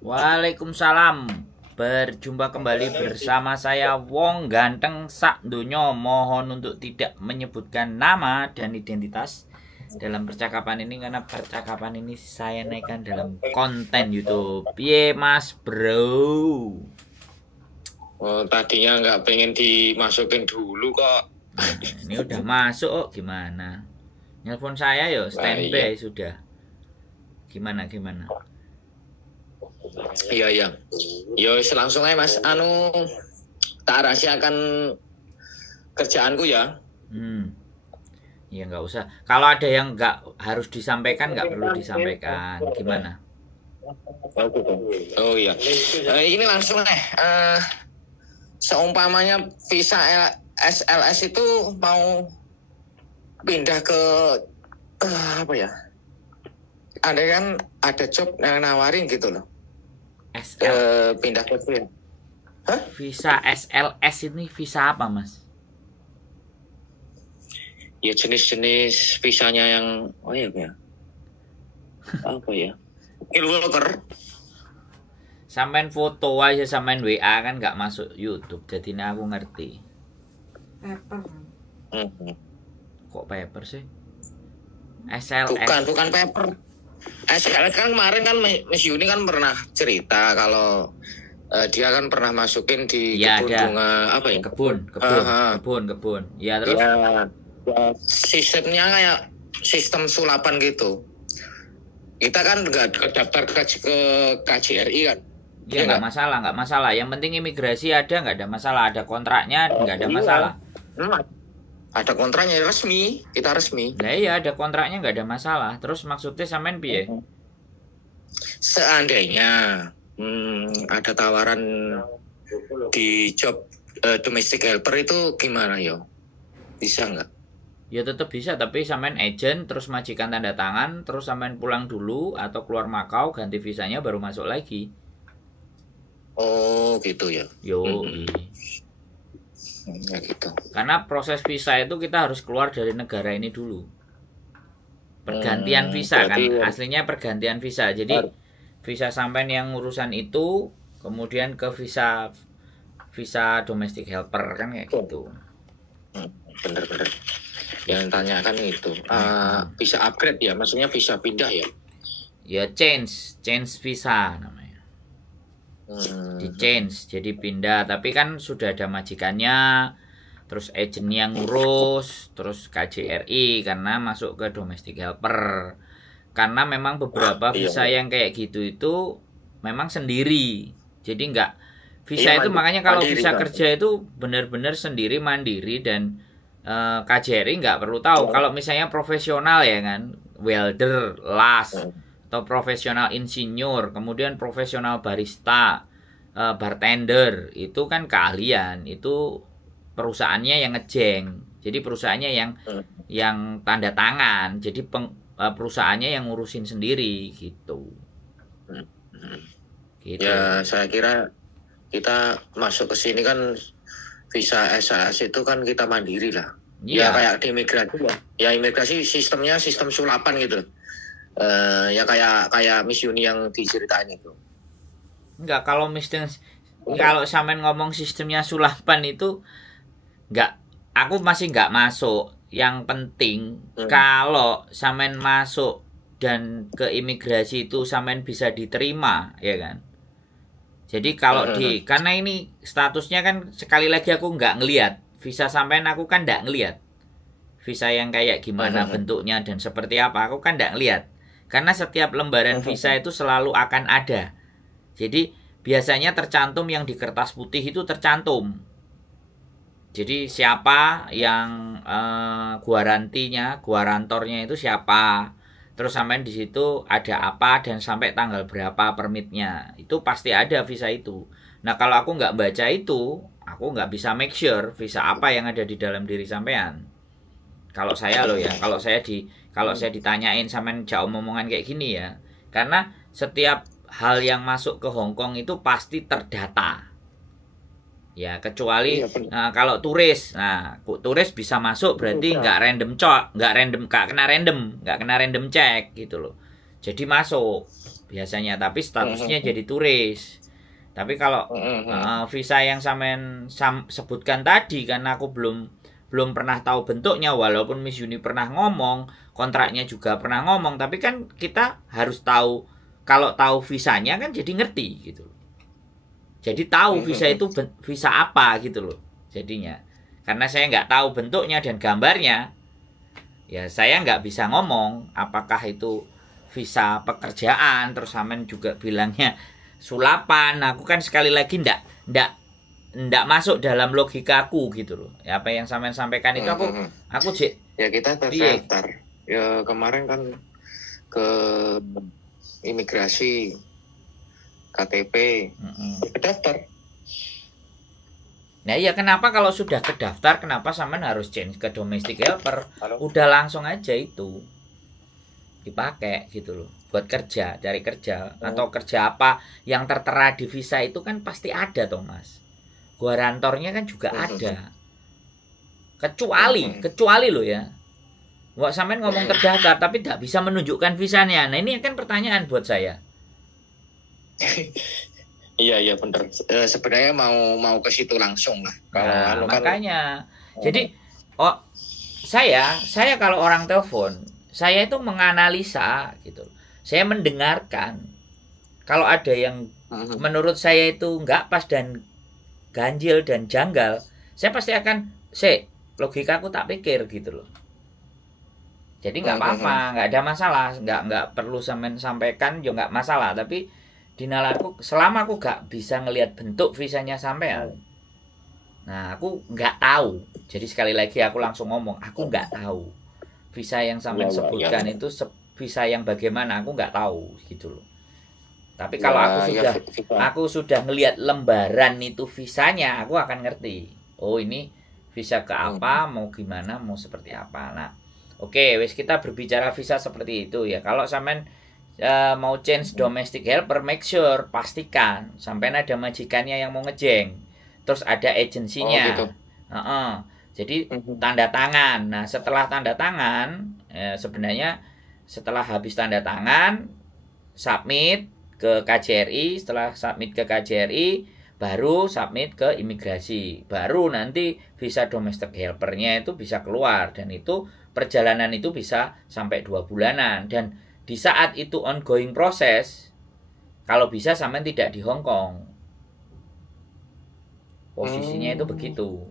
Waalaikumsalam. Berjumpa kembali bersama saya Wong Ganteng Sak Donya. Mohon untuk tidak menyebutkan nama dan identitas dalam percakapan ini karena percakapan ini saya naikkan dalam konten YouTube. Piye Mas Bro? Oh, tadinya nggak pengen dimasukin dulu kok. Ini udah masuk kok, gimana? Nelpon saya yo standby sudah. Gimana? Iya. Yo langsung aja Mas. Tak rahasiakan kerjaanku ya. Ya nggak usah. Kalau ada yang nggak harus disampaikan, nggak perlu disampaikan. Gimana? Oh iya. Ini langsung seumpamanya visa SLS itu mau pindah ke apa ya? Ada kan ada job yang nawarin gitu loh. Pindah ke sini. Hah? Visa SLS ini visa apa, Mas? Ya jenis-jenis visanya yang apa ya? Skill worker. Sampean foto aja, sampean WA kan nggak masuk YouTube, jadi aku ngerti. Paper. Kok paper sih? SLS. Bukan paper. SLS kan kemarin kan Miss Yuni kan pernah cerita kalau dia kan pernah masukin di kebun bunga apa ya? Kebun. Ya terus. Ya, sistemnya kayak sistem sulapan gitu. Kita kan nggak daftar ke KJRI kan? Ya nggak masalah. Yang penting imigrasi nggak ada masalah. Ada kontraknya nggak ada masalah. Ada kontraknya resmi, kita resmi. Nah iya ada kontraknya nggak ada masalah. Terus maksudnya sampean piye? Seandainya ada tawaran di job domestic helper itu gimana yo? Bisa nggak? Ya tetap bisa, tapi sampean agent terus majikan tanda tangan, terus sampean pulang dulu atau keluar Makau ganti visanya baru masuk lagi. Oh gitu ya. Yo. Ya gitu. Karena proses visa itu kita harus keluar dari negara ini dulu. Pergantian visa kan, aslinya pergantian visa. Jadi visa sampean yang urusan itu kemudian ke visa domestic helper kan kayak gitu. Bener. Yang tanyakan itu bisa upgrade ya, maksudnya bisa pindah ya? Ya change visa namanya. Di change jadi pindah, tapi kan sudah ada majikannya, terus agentnya ngurus, terus KJRI karena masuk ke domestic helper. Karena memang beberapa visa yang kayak gitu itu memang sendiri, jadi nggak visa itu makanya kalau visa kerja itu benar-benar sendiri mandiri dan KJRI nggak perlu tahu. Kalau misalnya profesional ya kan, welder, las, atau profesional insinyur, kemudian profesional barista, bartender, itu kan keahlian, itu perusahaannya yang ngejeng. Jadi perusahaannya yang tanda tangan. Jadi perusahaannya yang ngurusin sendiri gitu. Ya saya kira kita masuk ke sini kan visa SLS itu kan kita mandiri lah. Ya kayak di imigrasi ya. Ya imigrasi sistemnya sistem sulapan gitu. Ya kayak Miss Yuni yang diceritain itu. Enggak, kalau sampean ngomong sistemnya sulapan itu aku masih nggak masuk. Yang penting kalau sampean masuk dan ke imigrasi itu sampean bisa diterima, ya kan? Jadi kalau karena ini statusnya kan sekali lagi aku nggak ngelihat visa sampean, aku kan nggak ngelihat visa yang kayak gimana bentuknya dan seperti apa, aku kan nggak ngelihat. Karena setiap lembaran visa itu selalu akan ada. Jadi biasanya tercantum yang di kertas putih itu tercantum. Jadi siapa yang guarantornya itu siapa. Terus sampai di situ ada apa dan sampai tanggal berapa permitnya. Itu pasti ada visa itu. Nah kalau aku nggak baca itu, aku nggak bisa make sure visa apa yang ada di dalam diri sampean. Kalau saya loh ya, kalau saya ditanyain sampean jauh omongan kayak gini ya. Karena setiap hal yang masuk ke Hong Kong itu pasti terdata. Ya kecuali kalau turis, turis bisa masuk berarti nggak kena random check gitu loh. Jadi masuk. biasanya, tapi statusnya jadi turis. Tapi kalau visa yang sampean sebutkan tadi, karena aku belum pernah tahu bentuknya, walaupun Miss Yuni pernah ngomong, kontraknya juga pernah ngomong, tapi kan kita harus tahu, kalau tahu visanya kan jadi ngerti gitu. Jadi tahu visa itu visa apa gitu loh jadinya. Karena saya nggak tahu bentuknya dan gambarnya, ya saya nggak bisa ngomong apakah itu visa pekerjaan, terus sampean juga bilangnya sulapan. Aku kan sekali lagi ndak masuk dalam logikaku gitu loh. Ya, apa yang sampean sampaikan itu aku ya kita terdaftar. Ya kemarin kan ke imigrasi, KTP, terdaftar. Nah iya, kenapa kalau sudah kedaftar, kenapa sampean harus change ke domestic helper? Udah langsung aja itu dipakai gitu loh, buat kerja, cari kerja, atau kerja apa yang tertera di visa itu kan pasti ada toh Mas. Guarantornya kan juga ada. Kecuali loh ya, wah sampean ngomong terdaftar tapi tidak bisa menunjukkan visanya. Nah ini kan pertanyaan buat saya. Iya benar. Sebenarnya mau ke situ langsung lah. Kalau makanya jadi saya kalau orang telepon, saya itu menganalisa gitu. Saya mendengarkan. Kalau ada yang menurut saya itu nggak pas dan ganjil dan janggal, saya pasti akan logikaku tak pikir gitu loh. Jadi nggak apa-apa, nggak ada masalah, nggak perlu sampaikan juga nggak masalah. Tapi di nalarku, selama aku nggak bisa ngelihat bentuk visanya sampean, nah aku nggak tahu. Jadi sekali lagi aku langsung ngomong, aku nggak tahu visa yang sampean sebutkan itu visa yang bagaimana, aku nggak tahu gitu loh. Tapi kalau aku sudah ngelihat lembaran itu visanya, aku akan ngerti. Oh ini visa ke apa, mau gimana, mau seperti apa. Nah, oke, wis kita berbicara visa seperti itu ya. Kalau sampean mau change domestic helper, make sure, pastikan sampean ada majikannya yang mau ngejeng. Terus ada agensinya. Gitu. Jadi tanda tangan. Nah, setelah tanda tangan, sebenarnya setelah habis tanda tangan, submit ke KJRI. Setelah submit ke KJRI, baru submit ke imigrasi. Baru nanti visa domestic helpernya itu bisa keluar. Dan itu perjalanan itu bisa sampai 2 bulanan. Dan di saat itu ongoing proses, kalau bisa sampean tidak di Hong Kong. Posisinya itu begitu.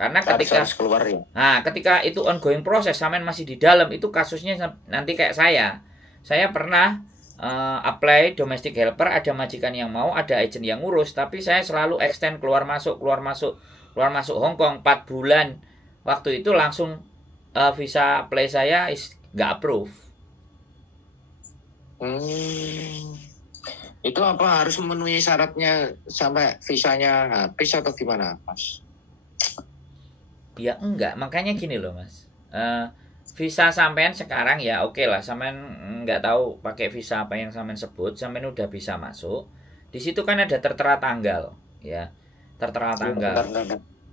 Karena ketika keluar ya. Nah, ketika itu ongoing proses, sampean masih di dalam, itu kasusnya nanti kayak saya. Saya pernah apply domestic helper, ada majikan yang mau, ada agent yang ngurus, tapi saya selalu extend keluar masuk Hong Kong 4 bulan. Waktu itu langsung visa apply saya nggak approve. Itu apa harus memenuhi syaratnya sampai visanya habis atau gimana, Mas? Ya enggak, makanya gini loh Mas. Visa sampean sekarang ya oke lah, sampean nggak tahu pakai visa apa yang sampean sebut, sampean udah bisa masuk. Di situ kan ada tertera tanggal, ya. Tertera tanggal.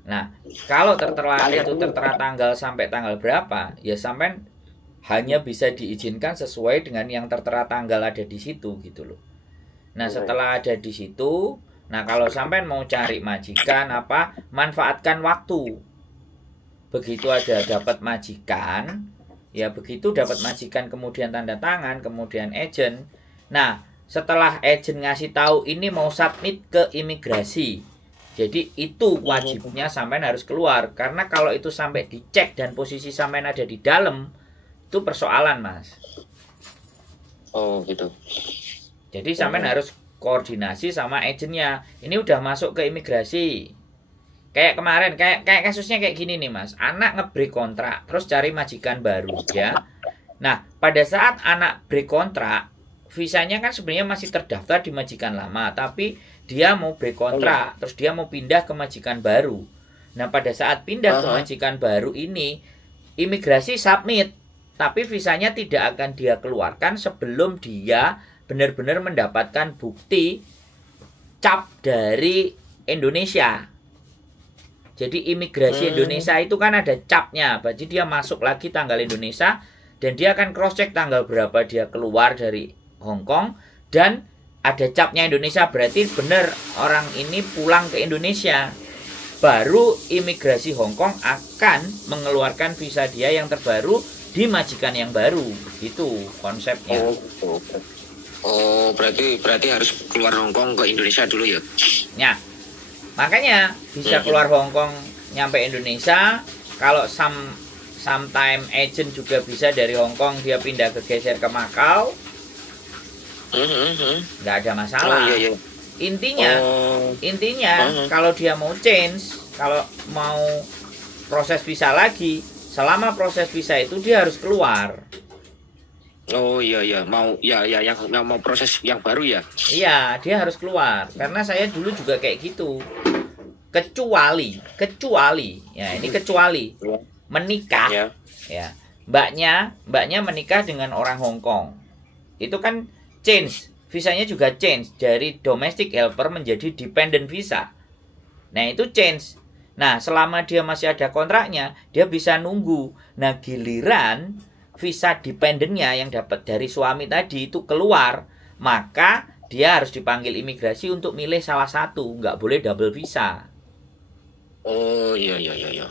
Nah, kalau tertera tanggal sampai tanggal berapa, ya sampean hanya bisa diizinkan sesuai dengan yang tertera tanggal ada di situ gitu loh. Nah, setelah ada di situ, nah kalau sampean mau cari majikan apa, manfaatkan waktu. Begitu ada dapat majikan, ya begitu dapat majikan kemudian tanda tangan, kemudian agent. Nah, setelah agent ngasih tahu ini mau submit ke imigrasi. Jadi itu wajibnya sampean harus keluar, karena kalau itu sampai dicek dan posisi sampean ada di dalam, itu persoalan Mas. Oh gitu. Jadi sampean harus koordinasi sama agentnya. Ini udah masuk ke imigrasi. Kayak kemarin, kayak kasusnya kayak gini nih Mas. Anak nge-break kontrak, terus cari majikan baru ya. Nah, pada saat anak break kontrak, visanya kan sebenarnya masih terdaftar di majikan lama, tapi dia mau break kontrak, terus dia mau pindah ke majikan baru. Nah, pada saat pindah ke majikan baru ini, imigrasi submit, tapi visanya tidak akan dia keluarkan sebelum dia benar-benar mendapatkan bukti cap dari Indonesia. Jadi imigrasi Indonesia itu kan ada capnya, berarti dia masuk lagi tanggal Indonesia, dan dia akan cross check tanggal berapa dia keluar dari Hong Kong, dan ada capnya Indonesia, berarti benar orang ini pulang ke Indonesia. Baru imigrasi Hong Kong akan mengeluarkan visa dia yang terbaru di majikan yang baru. Itu konsepnya. Berarti harus keluar Hong Kong ke Indonesia dulu ya? Ya, makanya bisa keluar Hong Kong nyampe Indonesia. Kalau sometime agent juga bisa dari Hong Kong dia pindah geser ke Macau. Nggak ada masalah. Intinya kalau dia mau change, kalau mau proses visa lagi, selama proses visa itu dia harus keluar. Yang mau proses yang baru ya? Iya, dia harus keluar. Karena saya dulu juga kayak gitu. Kecuali ya, ini kecuali menikah ya. Mbaknya menikah dengan orang Hong Kong. Itu kan change, visanya juga change dari domestic helper menjadi dependent visa. Nah, itu change. Nah, selama dia masih ada kontraknya, dia bisa nunggu. Nah, giliran visa dependentnya yang dapat dari suami tadi itu keluar, maka dia harus dipanggil imigrasi untuk milih salah satu, nggak boleh double visa.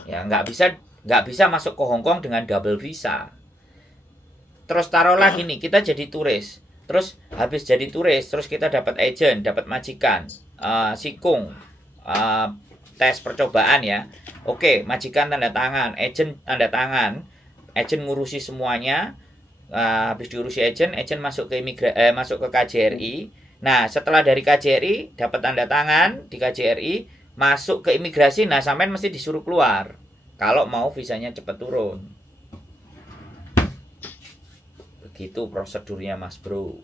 Ya, nggak bisa masuk ke Hong Kong dengan double visa. Terus taruhlah gini, kita jadi turis. Terus habis jadi turis, terus kita dapat agent, dapat majikan, sikung, tes percobaan ya. Oke, majikan tanda tangan, agent tanda tangan, agent ngurusi semuanya. Habis diurusi agent masuk ke masuk ke KJRI. Nah, setelah dari KJRI dapat tanda tangan di KJRI, masuk ke imigrasi. Nah, sampean mesti disuruh keluar kalau mau visanya cepat turun. Begitu prosedurnya, Mas Bro.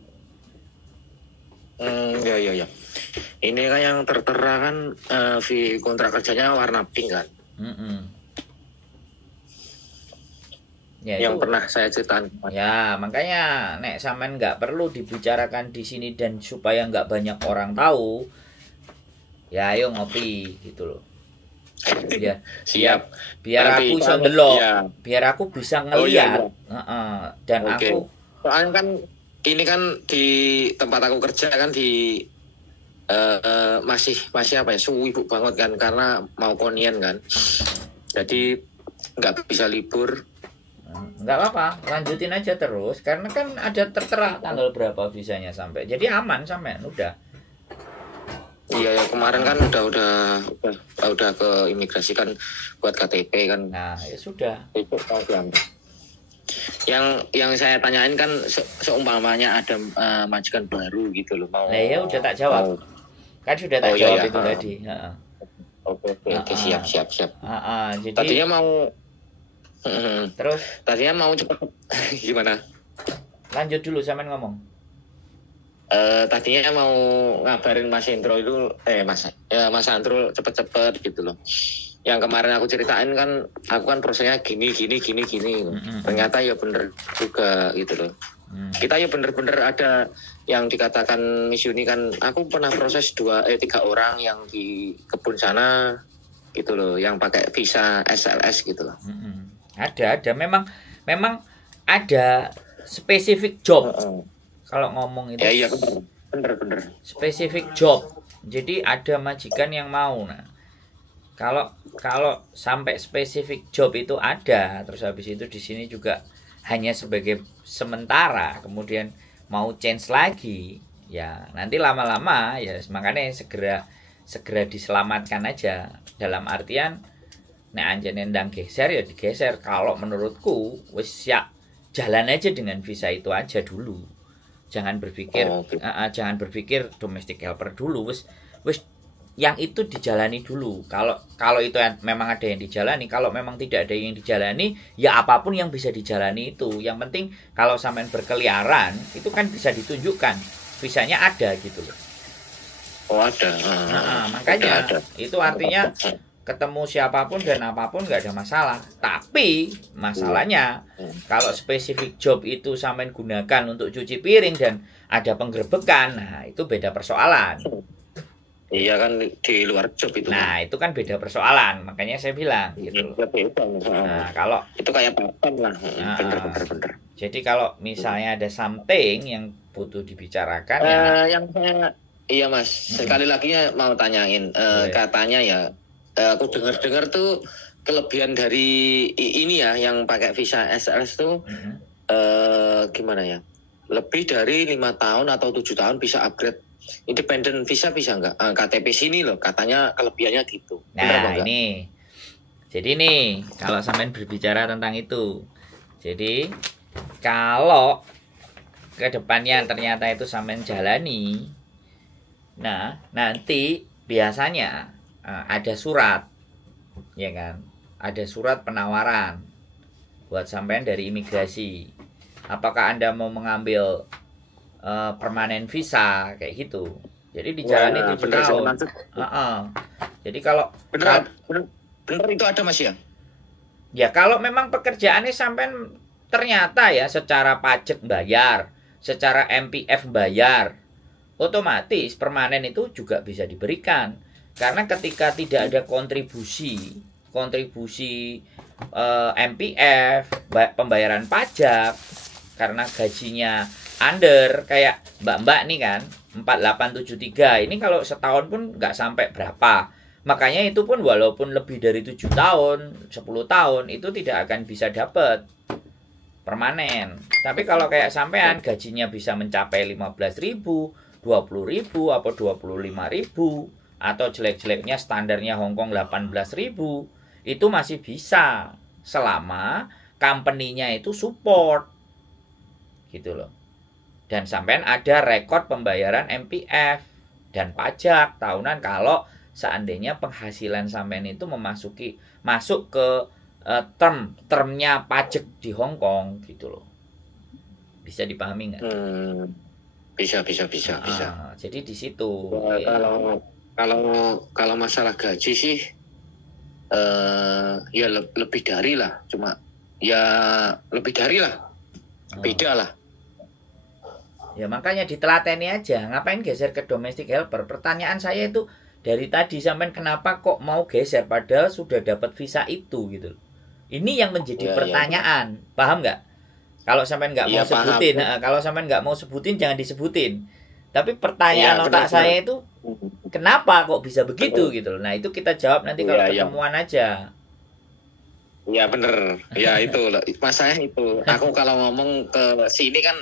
Ya. Ini kan yang tertera kan kontrak kerjanya warna pink kan? Ya, yang itu pernah saya ceritakan. Ya, makanya nek sampean nggak perlu dibicarakan di sini dan supaya nggak banyak orang tahu. Ya, ayo ngopi gitu loh. Ya, siap. Biar nanti, aku bisa ndelok, ya. Biar aku bisa ngeliat. Dan aku soalnya kan ini kan di tempat aku kerja kan di masih apa ya, sibuk banget kan karena mau konian kan. Jadi nggak bisa libur. Nggak apa-apa, lanjutin aja terus karena kan ada tertera tanggal berapa visanya sampai. Jadi aman sampean udah. Iya ya, kemarin kan udah ke imigrasi kan buat KTP kan. Nah, ya sudah. Itu yang saya tanyain kan seumpamanya ada majikan baru gitu loh, mau. Nah, ya udah tak jawab. Kan sudah tak jawab itu tadi. Oke, siap. Jadi tadinya mau terus tadinya mau cepet gimana? Lanjut dulu sampean ngomong. Tadinya mau ngabarin Mas Indro itu Mas Andro cepet-cepet gitu loh. Yang kemarin aku ceritain kan, aku kan prosesnya gini. Ternyata ya bener juga gitu loh. Kita ya bener-bener ada yang dikatakan Miss Yuni kan, aku pernah proses 3 orang yang di kebun sana gitu loh, yang pakai visa SLS gitu loh. Ada memang ada spesifik job. Kalau ngomong itu ya bener spesifik job. Jadi ada majikan yang mau. Nah, kalau sampai spesifik job itu ada, terus habis itu di sini juga hanya sebagai sementara, kemudian mau change lagi, ya nanti lama-lama ya makanya segera diselamatkan aja. Dalam artian nek anjene ndang geser ya digeser. Kalau menurutku wis ya jalan aja dengan visa itu aja dulu. Jangan berpikir domestic helper dulu, wis yang itu dijalani dulu. Kalau itu memang ada yang dijalani, kalau memang tidak ada yang dijalani, ya apapun yang bisa dijalani itu. Yang penting kalau sampean berkeliaran itu kan bisa ditunjukkan visanya ada gitu loh. Ada. Makanya ada. Itu artinya ketemu siapapun dan apapun nggak ada masalah. Tapi masalahnya kalau spesifik job itu sampean gunakan untuk cuci piring dan ada penggerbekan, nah itu beda persoalan. Iya kan di luar job itu. Nah, itu kan beda persoalan. Makanya saya bilang gitu. Nah, kalau itu kayak papan lah. Bener. Jadi kalau misalnya ada something yang butuh dibicarakan ya. Iya Mas, sekali lagi mau tanyain. Katanya ya, aku dengar tuh kelebihan dari ini ya, yang pakai visa SLS tuh gimana ya? Lebih dari 5 tahun atau 7 tahun bisa upgrade independent visa, bisa nggak? KTP sini loh, katanya kelebihannya gitu. Nah ini, jadi nih kalau sampean berbicara tentang itu, jadi kalau kedepannya ternyata itu sampean jalani, nah nanti biasanya ada surat, ya kan? Ada surat penawaran buat sampean dari imigrasi. Apakah Anda mau mengambil permanen visa kayak gitu? Jadi dijalani 7 tahun. Jadi kalau bener itu ada Mas ya? Ya kalau memang pekerjaannya sampean ternyata ya secara pajak bayar, secara MPF bayar, otomatis permanen itu juga bisa diberikan. Karena ketika tidak ada kontribusi MPF, pembayaran pajak, karena gajinya under kayak mbak-mbak nih kan 4873 ini kalau setahun pun nggak sampai berapa, makanya itu pun walaupun lebih dari 7 tahun 10 tahun itu tidak akan bisa dapat permanen. Tapi kalau kayak sampean gajinya bisa mencapai 15.000, 20.000 atau 25.000 atau jelek-jeleknya standarnya Hongkong 18.000 itu masih bisa selama company-nya itu support gitu loh. Dan sampean ada rekod pembayaran MPF dan pajak tahunan kalau seandainya penghasilan sampean itu masuk ke termnya pajak di Hong Kong gitu loh. Bisa dipahami nggak? Bisa. Jadi di situ. Kalau masalah gaji sih ya lebih dari lah, cuma ya lebih dari lah. Beda lah. Ya makanya ditelateni aja. Ngapain geser ke domestic helper? Pertanyaan saya itu dari tadi sampean kenapa kok mau geser padahal sudah dapat visa itu gitu. Ini yang menjadi pertanyaan. Ya. Paham nggak? Kalau sampean nggak mau sebutin, kalau sampean nggak mau sebutin jangan disebutin. Tapi pertanyaan otak saya itu kenapa kok bisa begitu gitu. Nah itu kita jawab nanti kalau ketemuan aja. Ya bener. Ya itu masalahnya itu. Aku kalau ngomong ke sini kan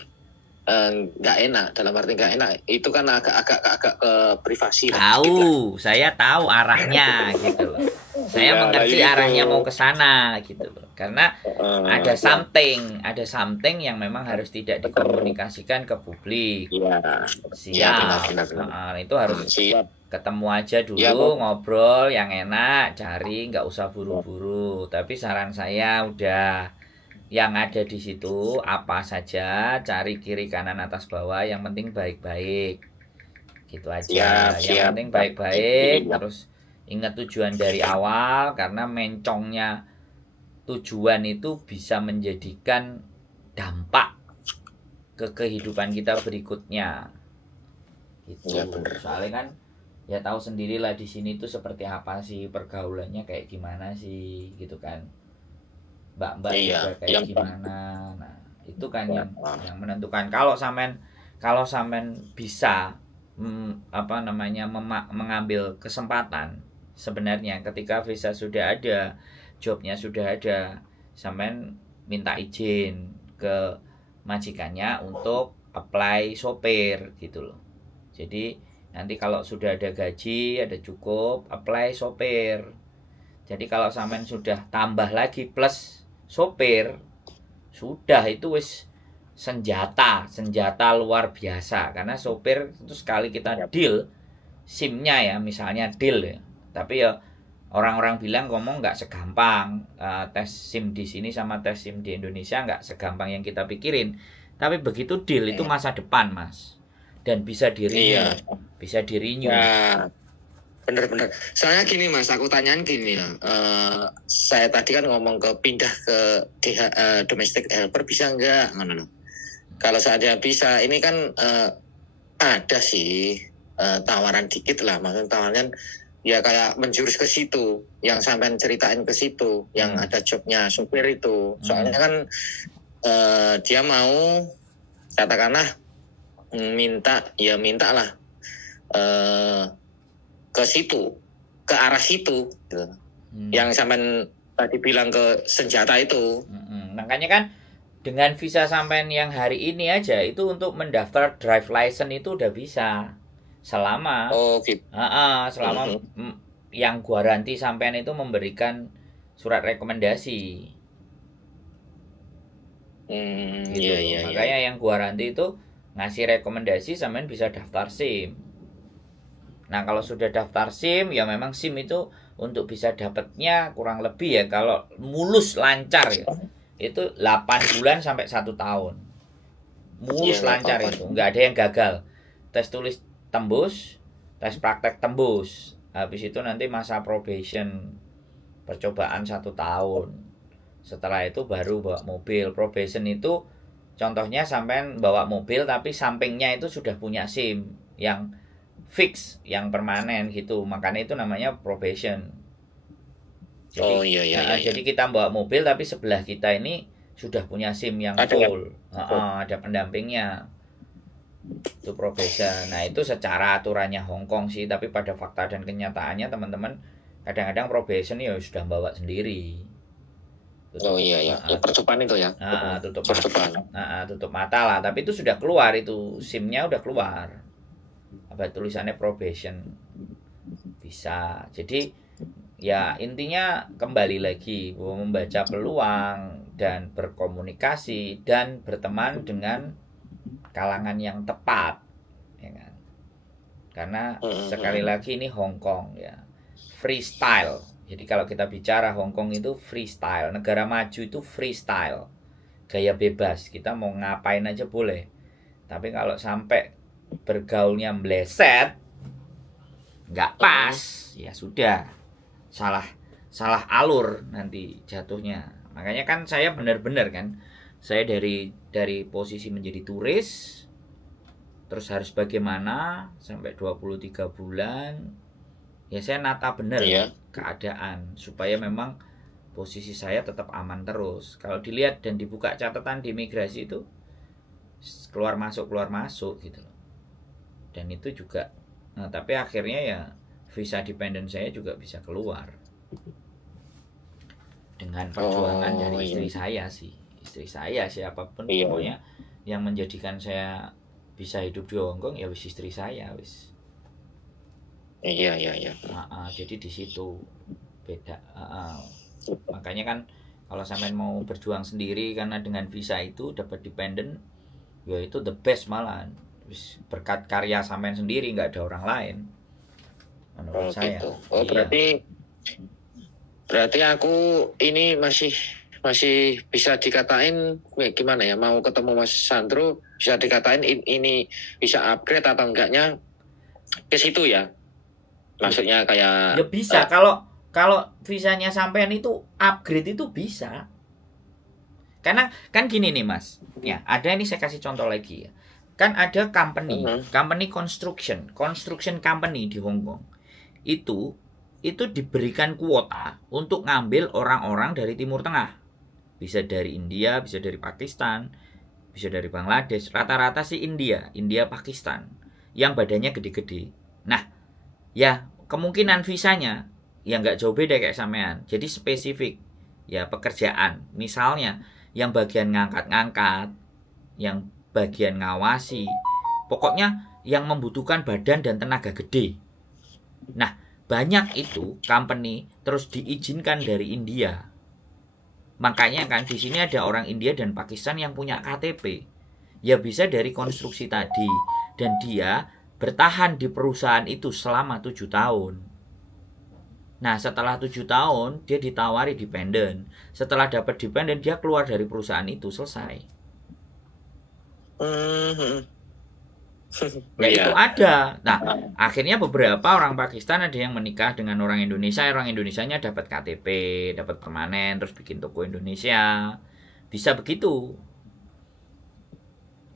nggak enak, dalam arti nggak enak itu kan agak ke privasi. Tahu, saya tahu arahnya gitu loh. Saya mengerti arahnya mau ke sana gitu loh. Karena ada something yang memang harus tidak dikomunikasikan ke publik. Siap. Itu harus ketemu aja dulu, ngobrol yang enak, cari, nggak usah buru-buru. Tapi saran saya udah yang ada di situ apa saja, cari kiri kanan atas bawah, yang penting baik-baik gitu aja. Yang penting baik-baik, terus ingat tujuan dari awal, karena mencongnya tujuan itu bisa menjadikan dampak ke kehidupan kita berikutnya gitu. Soalnya kan ya tahu sendirilah di sini tuh seperti apa sih pergaulannya, kayak gimana sih gitu kan. Mbak juga kayak gimana. Nah, itu kan yang menentukan. Kalau sampean bisa mengambil kesempatan, sebenarnya ketika visa sudah ada, jobnya sudah ada, sampean minta izin ke majikannya untuk apply sopir gitu loh. Jadi nanti kalau sudah ada gaji, ada cukup, apply sopir. Jadi kalau sampean sudah tambah lagi plus sopir, sudah itu wis senjata luar biasa. Karena sopir itu sekali kita deal SIM-nya ya, misalnya deal ya, tapi ya orang-orang bilang ngomong nggak segampang tes SIM di sini sama tes SIM di Indonesia, nggak segampang yang kita pikirin. Tapi begitu deal itu masa depan Mas, dan bisa di-renew, bisa di-renew. Bener. Soalnya gini Mas, aku tanyain gini ya. Saya tadi kan ngomong ke pindah ke domestic helper bisa nggak? Kalau saatnya bisa, ini kan ada sih tawaran dikit lah, maksudnya tawaran ya kayak menjurus ke situ, yang sampean ceritain ke situ, yang ada jobnya supir itu. Soalnya kan dia mau katakanlah minta lah ke situ, ke arah situ gitu. Yang sampean tadi bilang ke senjata itu. Makanya kan dengan visa sampean yang hari ini aja itu untuk mendaftar drive license itu udah bisa. Selama gitu. Selama yang garansi sampean itu memberikan surat rekomendasi. Gitu. Iya, Makanya yang garansi itu ngasih rekomendasi sampean bisa daftar SIM. Nah, kalau sudah daftar SIM ya memang SIM itu untuk bisa dapatnya kurang lebih ya kalau mulus lancar ya. Itu 8 bulan sampai 1 tahun. Mulus lancar itu, nggak ada yang gagal. Tes tulis tembus, tes praktek tembus. Habis itu nanti masa probation, percobaan 1 tahun. Setelah itu baru bawa mobil. Probation itu contohnya sampean bawa mobil tapi sampingnya itu sudah punya SIM yang fix, yang permanen gitu. Makanya itu namanya probation. Jadi, iya. Jadi kita bawa mobil tapi sebelah kita ini sudah punya SIM yang full. Ada pendampingnya. Itu probation. Nah, itu secara aturannya Hong Kong sih, tapi pada fakta dan kenyataannya teman-teman kadang-kadang probation ya sudah bawa sendiri. Ya percobaan itu ya. Tutup mata lah, tapi itu sudah keluar, itu SIM-nya udah keluar. Apa tulisannya probation. Bisa. Jadi ya intinya kembali lagi bahwa membaca peluang dan berkomunikasi dan berteman dengan kalangan yang tepat, ya kan? Karena sekali lagi ini Hong Kong ya, freestyle. Jadi kalau kita bicara Hong Kong itu freestyle, negara maju itu freestyle, gaya bebas, kita mau ngapain aja boleh. Tapi kalau sampai bergaulnya meleset, nggak pas, ya sudah salah alur nanti jatuhnya. Makanya kan saya benar-benar kan, saya dari posisi menjadi turis terus harus bagaimana sampai 23 bulan ya saya nata benar keadaan supaya memang posisi saya tetap aman terus. Kalau dilihat dan dibuka catatan di imigrasi itu keluar masuk gitu loh. Dan itu juga tapi akhirnya ya visa dependent saya juga bisa keluar dengan perjuangan dari istri saya sih. Istri saya siapapun pokoknya yang menjadikan saya bisa hidup di Hong Kong ya wis istri saya wis. Iya. Jadi di situ beda. Makanya kan kalau sampean mau berjuang sendiri karena dengan visa itu dapat dependent, ya itu the best malahan. Wis berkat karya sampean sendiri, nggak ada orang lain. Menurut saya. Gitu. Berarti aku ini masih bisa dikatain gimana ya, mau ketemu Mas Sandro bisa dikatain ini bisa upgrade atau enggaknya ke situ ya, maksudnya kayak ya bisa. Kalau visanya sampean itu upgrade itu bisa, karena kan gini nih Mas ya, ada ini saya kasih contoh lagi ya, kan ada company construction company di Hong Kong itu diberikan kuota untuk ngambil orang-orang dari Timur Tengah. Bisa dari India, bisa dari Pakistan, bisa dari Bangladesh. Rata-rata sih India, Pakistan. Yang badannya gede-gede. Nah, ya kemungkinan visanya ya nggak jauh beda kayak sampean. Jadi spesifik. Ya pekerjaan. Misalnya yang bagian ngangkat-ngangkat, yang bagian ngawasi. Pokoknya yang membutuhkan badan dan tenaga gede. Nah, banyak itu company terus diizinkan dari India. Makanya kan di sini ada orang India dan Pakistan yang punya KTP. Ya bisa dari konstruksi tadi. Dan dia bertahan di perusahaan itu selama 7 tahun. Nah setelah 7 tahun dia ditawari dependent. Setelah dapat dependent dia keluar dari perusahaan itu, selesai. Ya itu ada. Nah akhirnya beberapa orang Pakistan ada yang menikah dengan orang Indonesia. Orang Indonesianya dapat KTP, dapat permanen, terus bikin toko Indonesia. Bisa begitu.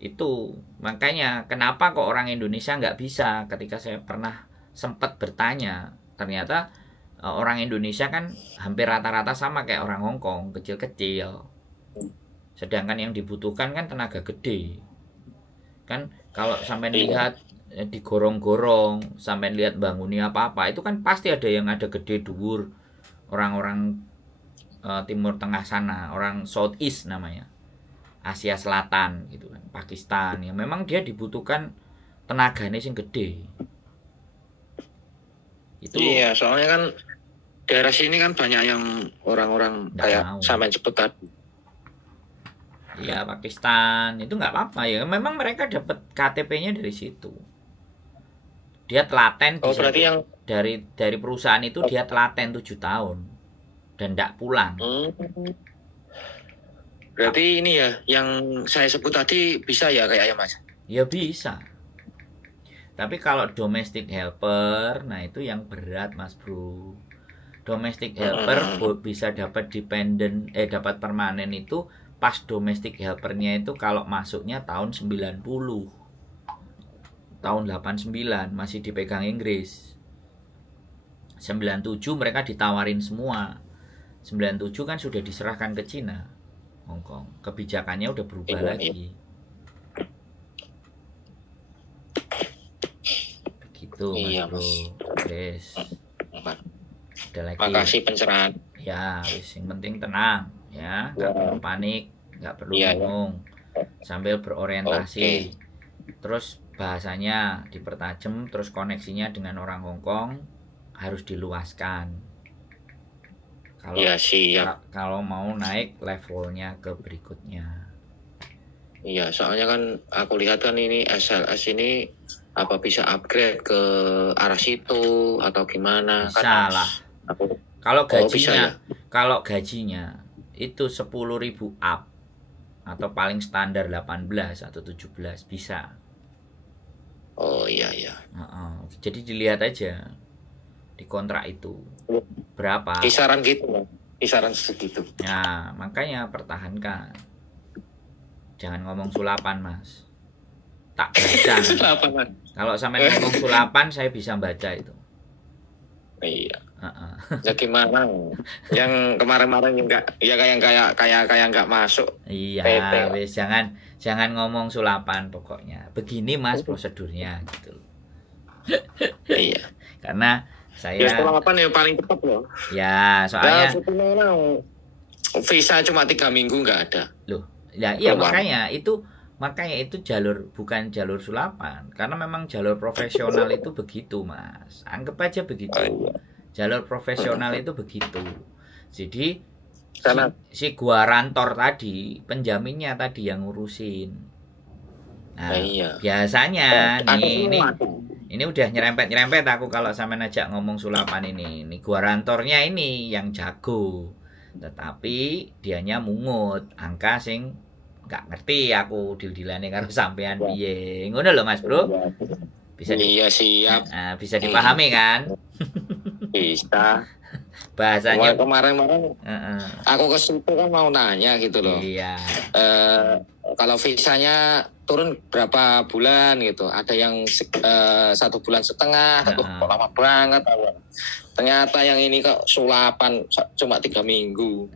Itu makanya kenapa kok orang Indonesia nggak bisa. Ketika saya pernah sempat bertanya, ternyata orang Indonesia kan hampir rata-rata sama kayak orang Hong Kong, kecil-kecil. Sedangkan yang dibutuhkan kan tenaga gede. Kan kalau sampai lihat digorong-gorong, sampai lihat banguni apa-apa, itu kan pasti ada yang ada gede dhuwur. Orang-orang Timur Tengah sana, orang Southeast namanya, Asia Selatan gitu kan, Pakistan, yang memang dia dibutuhkan tenaganya sing gede. Itu iya, soalnya kan daerah sini kan banyak yang orang-orang kayak sampai cepet tadi. Iya, Pakistan itu nggak apa-apa ya, memang mereka dapat KTP-nya dari situ. Dia telaten berarti yang dari perusahaan itu dia telaten 7 tahun dan tidak pulang. Berarti ini ya yang saya sebut tadi bisa ya kayaknya Mas? Ya bisa. Tapi kalau domestic helper, nah itu yang berat Mas Bro. Domestic helper bisa dapat dapat permanen itu pas domestic helpernya itu kalau masuknya tahun 90. Tahun 89 masih dipegang Inggris. 97 mereka ditawarin semua. 97 kan sudah diserahkan ke Cina, Hong Kong. Kebijakannya udah berubah lagi. Begitu Mas Bro. Yes. Ada lagi. Makasih pencerahan. Ya, yang penting tenang ya, nggak perlu panik, nggak perlu bingung, sambil berorientasi. Terus bahasanya dipertajam, terus koneksinya dengan orang Hong Kong harus diluaskan. Kalau kalau mau naik levelnya ke berikutnya. Iya, soalnya kan aku lihat kan ini SLS ini apa bisa upgrade ke arah situ atau gimana? Bisa kan lah. Kalau gajinya itu 10.000 up atau paling standar 18 atau 17 bisa. Oh iya. Jadi dilihat aja di kontrak itu berapa. Kisaran gitu, kisaran segitu. Nah, makanya pertahankan. Jangan ngomong sulapan Mas. Tak baca. Sulapan. Kalau sampai ngomong sulapan saya bisa baca itu. Iya. Ya gimana? Yang kemarin-kemarin enggak ya kayak enggak masuk. Iya, wis jangan ngomong sulapan pokoknya. Begini Mas prosedurnya gitu. Iya. Karena saya sulapan yang paling cepat loh. Ya, soalnya visa cuma 3 minggu enggak ada. Loh, ya iya makanya itu bukan jalur sulapan, karena memang jalur profesional itu begitu Mas. Anggap aja begitu. Jalur profesional itu begitu. Jadi si guarantor tadi, penjaminnya tadi yang ngurusin. Nah, biasanya ini udah nyerempet aku kalau sampai najak ngomong sulapan ini. Ini guarantornya ini yang jago. Tetapi dianya mungut, angka sing gak ngerti aku dil-dilane karo sampean piye. Ngono lho Mas Bro. Bisa siap. Nah, bisa dipahami kan? Bisa. Bahasanya kemarin aku ke situ kan mau nanya gitu loh. Iya. Kalau visanya turun berapa bulan gitu? Ada yang 1,5 bulan, lama banget. Ternyata yang ini kok sulapan cuma 3 minggu.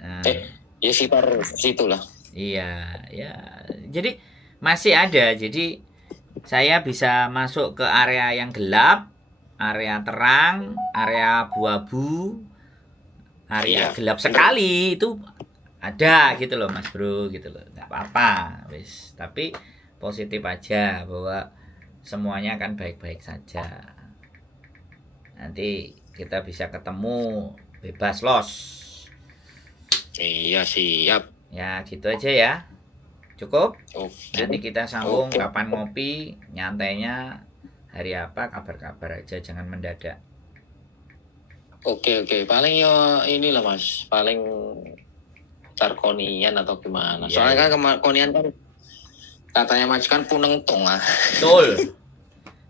Ya situlah. Iya, ya. Jadi masih ada. Jadi saya bisa masuk ke area yang gelap, area terang, area abu-abu, area gelap sekali itu ada gitu loh Mas Bro gitu loh. Nggak apa-apa, wis. Tapi positif aja bahwa semuanya akan baik-baik saja. Nanti kita bisa ketemu bebas los. Iya siap. Ya gitu aja ya. Cukup? Nanti kita sambung kapan ngopi, nyantainya hari apa, kabar-kabar aja, jangan mendadak. Oke. Paling ya inilah Mas, paling Konian atau gimana. Soalnya kan Konian kan katanya Mas kan puneng tongah. Betul.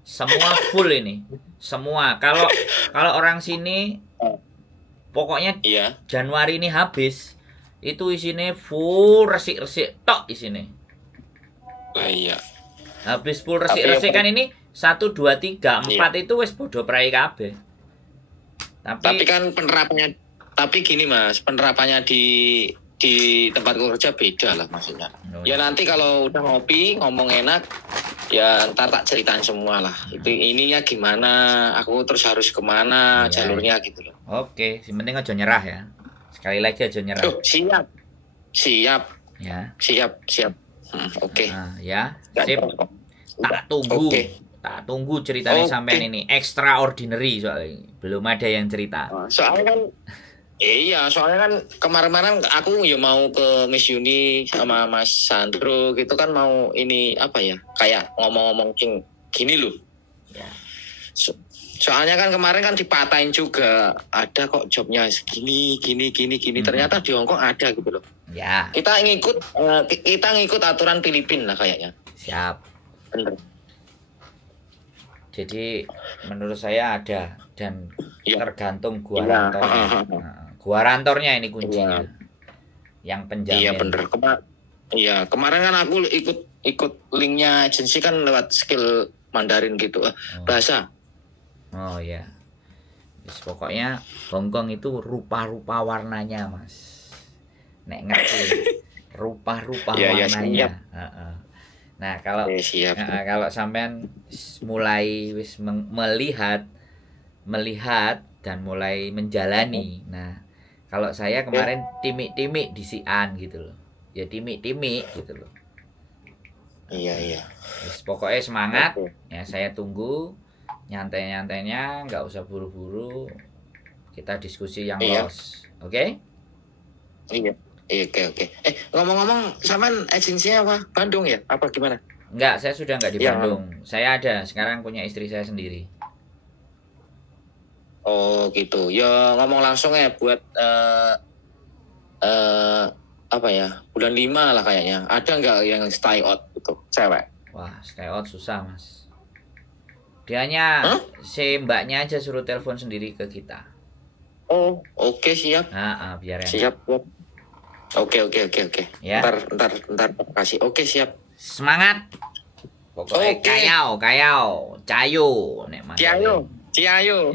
Semua full ini. Semua. Kalau orang sini pokoknya Januari ini habis. Itu isinya full resik-resik tok isinya. iya. Habis full resik-resik kan ini 1 2 3 4 itu wis bodo prai kabeh. Tapi kan penerapannya, tapi gini Mas, penerapannya di tempat kerja beda lah maksudnya. Ya nanti kalau udah ngopi ngomong enak, ya ntar tak ceritain semua lah. Itu ininya gimana, aku terus harus kemana, jalurnya gitu loh. Oke, yang penting aja nyerah ya. Sekali lagi aja nyerah. Siap. Ya. Siap. Oke. Ya, sip. Tak tunggu. Tak tunggu ceritanya sampean ini extraordinary soalnya. Belum ada yang cerita. Soalnya kan kemarin-kemarin aku ya mau ke Miss Uni sama Mas Sandro gitu kan, mau ini apa ya, kayak ngomong-ngomong gini loh. Ya. Soalnya kan kemarin kan dipatahin juga, ada kok jobnya gini. Ternyata di Hongkong ada gitu loh. Ya. Kita ngikut aturan Filipina lah kayaknya. Siap. Bener. Jadi menurut saya ada, dan tergantung guarantornya. Guarantornya ini kuncinya. Yang penjamin. Iya bener. Kemarin kan aku ikut linknya agensi kan lewat skill Mandarin gitu, bahasa. Oh ya. Pokoknya Hongkong itu rupa-rupa warnanya, Mas. Nek ngerti rupa-rupa warnanya. Nah, kalau sampean mulai wis melihat dan mulai menjalani. Nah, kalau saya kemarin timik-timik disian gitu loh. Ya timik-timik gitu loh. Iya. Pokoknya semangat. Ya saya tunggu nyantai-nyantainya, nggak usah buru-buru. Kita diskusi yang los. Oke? Iya. Oke. Ngomong-ngomong, sampean agensinya apa? Bandung ya? Apa gimana? Enggak, saya sudah enggak di Bandung. Saya ada, sekarang punya istri saya sendiri. Oh gitu. Ya ngomong langsung ya buat apa ya? Bulan 5 lah kayaknya. Ada nggak yang stay out gitu, cewek? Wah, stay out susah, Mas. Dianya si mbaknya aja suruh telepon sendiri ke kita. Oh, oke, siap. Biar enak. Siap. Oke. Ya. Ntar kasih. Oke, siap. Semangat. Pokoknya kayau, cayo nek Mas. Cayo.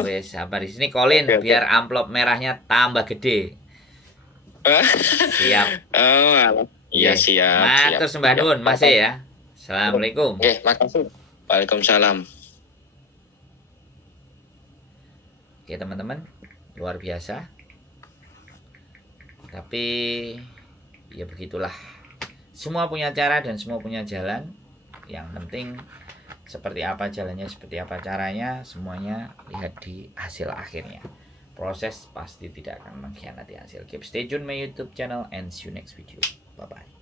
Wes, sabar di sini Colin biar amplop merahnya tambah gede. Siap. Iya, siap. Matur sembah nuwun masih ya. Assalamualaikum. Makasih. Waalaikumsalam. Oke, teman-teman. Luar biasa. Tapi ya begitulah. Semua punya cara dan semua punya jalan. Yang penting seperti apa jalannya, seperti apa caranya, semuanya lihat di hasil akhirnya. Proses pasti tidak akan mengkhianati hasil. Keep stay tune my YouTube channel and see you next video. Bye bye.